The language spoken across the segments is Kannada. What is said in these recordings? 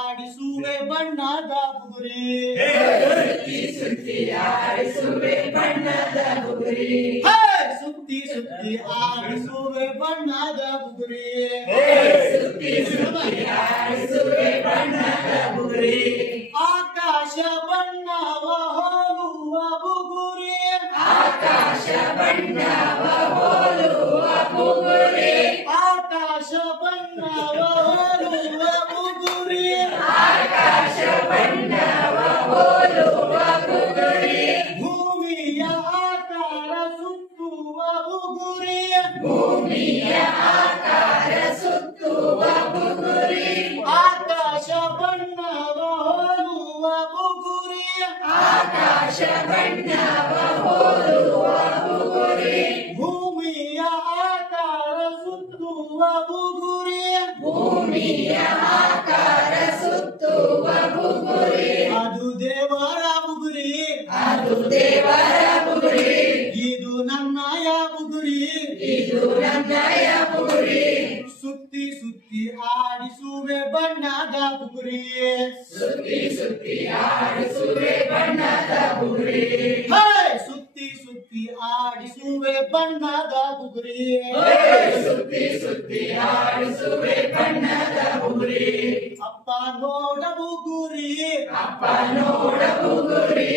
ಆಡಿಸುವೆ ಬಣ್ಣದ ಬುಗುರಿ ಸುತ್ತಿ ಸುತ್ತಿ ಆಡಿಸುವೆ ಬಣ್ಣದ ಬುಗುರಿ ಸುತ್ತಿ ಸುತ್ತಿ ಆಡಿಸುವೆ ಬಣ್ಣದ ಬುಗುರಿ ಸುತ್ತಿ ಸುತ್ತಿ ಆಡಿಸುವೆ ಬಣ್ಣದ ಬುಗುರಿ ಆಕಾಶ ಬಣ್ಣವ ಹೋಲುವ ಬುಗುರಿ ಆಕಾಶ ಬಣ್ಣವ ಹೋಲುವ ಬುಗುರಿ ಆಕಾಶ ಬಣ್ಣವ ಹೋಲುವ ಬುಗುರಿ ಆಕಾಶ ಬಣ್ಣವ ಹೋಲುವ ಬುಗುರಿ ಭೂಮಿಯ ಆಕಾರ ಸುತ್ತುವ ಬುಗುರಿ ಭೂಮಿಯ ಆಕಾರ ಸುತ್ತುವ ಬುಗುರಿ ಆಕಾಶ ಬಣ್ಣವ ಹೋಲುವ ಬುಗುರಿ ಆಕಾಶ ಬಣ್ಣವ ಹೋಲುವ ಬುಗುರಿ ಭೂಮಿಯ ಆಕಾರ ಸುತ್ತುವ ಬುಗುರಿ ಭೂಮಿಯ ಆಕಾರ ಸುತ್ತುವ ಬುಗುರಿ ಅದು ದೇವರ ಬುಗುರಿ ಅದು ದೇವರ ಬುಗುರಿ ಇದು ನನ್ನಯ ಬುಗುರಿ ಇದು ನನ್ನಯ ಬುಗುರಿ ಸುತ್ತಿ ಸುತ್ತಿ ಆಡಿಸುವೆ ಬಣ್ಣದ ಬುಗುರಿ ಸುತ್ತಿ ಸುತ್ತಿ ಆಡಿಸುವೆ ಬಣ್ಣದ ಬುಗುರಿ ಸುತ್ತಿ ಸುತ್ತಿ ಆಡಿಸುವೆ ಬಣ್ಣದ ಬುಗುರಿ ಸುತ್ತಿ ಸುತ್ತಿ ಆಡಿಸುವೆ ಬಣ್ಣದ ಬುಗುರಿ ಅಪ್ಪ ನೋಡ ಬುಗುರಿ ಅಪ್ಪ ನೋಡ ಬುಗುರಿ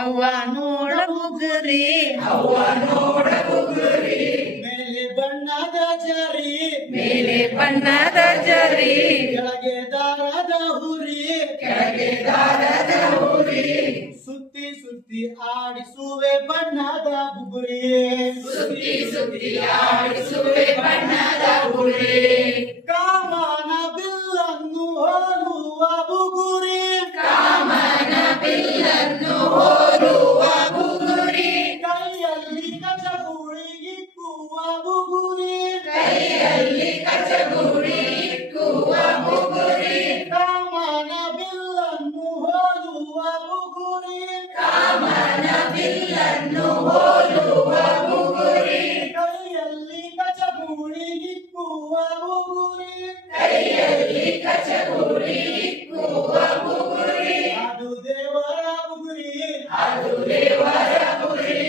ಅವ್ವ ನೋಡ ಬುಗುರಿ ಅವ್ವ ನೋಡ ಬುಗುರಿ ಮೇಲೆ ಬಣ್ಣದ ಜರಿ ಮೇಲೆ ಬಣ್ಣದ ಜರಿ ಕೆಳಗೆ ದಾರದ ಹುರಿ ಕೆಳಗೆ ದಾರದ ಹುರಿ ಸುತ್ತಿ ಸುತ್ತಿ ಆಡಿಸುವೆ ಬಣ್ಣದ ಬುಗುರಿ ಸುತ್ತಿ ಸುತ್ತಿ ಆಡಿಸುವೆ ಬಣ್ಣದ ಬುಗುರಿ ಕಾಮನ ಬಿಲ್ಲನ್ನು ಹೋಲುವ ಬುಗುರಿ ಕಾಮನ ಬಿಲ್ಲನ್ನು ಹೋಲುವ ಬುಗುರಿ ಕೈಯಲ್ಲಿ ಕಚಗುಳಿ ಇಕ್ಕುವ ಬುಗುರಿ ಕೈಯಲ್ಲಿ ಕಚಗುಳಿ ಇಕ್ಕುವ ಬುಗುರಿ ಕಾಮನ ಬಿಲ್ಲನ್ನು ಹೋಲುವ ಬುಗುರಿ ಕಾಮನ ಬಿಲ್ಲನ್ನು ಹೋಲುವ ಬುಗುರಿ ಕೈಯಲ್ಲಿ ಕಚಗುಳಿ ಇಕ್ಕುವ ಬುಗುರಿ ಕೈಯಲ್ಲಿ ಕಚಗುಳಿ ಇಕ್ಕುವ ಬುಗುರಿ ಅದು ದೇವರ ಬುಗುರಿ ಅದು ದೇವರ ಬುಗುರಿ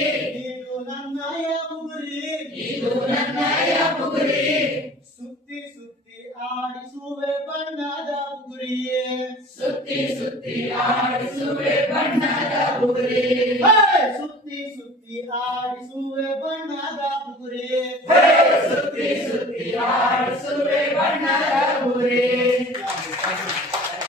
ಇದು ನನ್ನಯ ಬುಗುರಿ ಇದು ನನ್ನಯ ಬುಗುರಿ ಸುತ್ತಿ ಸುತ್ತಿ ಆಡಿಸುವೆ ಬಣ್ಣದ ಬುಗುರಿ ಸುತ್ತಿ ಸುತ್ತಿ ಆಡಿಸುವೆ ಬಣ್ಣದ ಬುಗುರಿ ಸುತ್ತಿ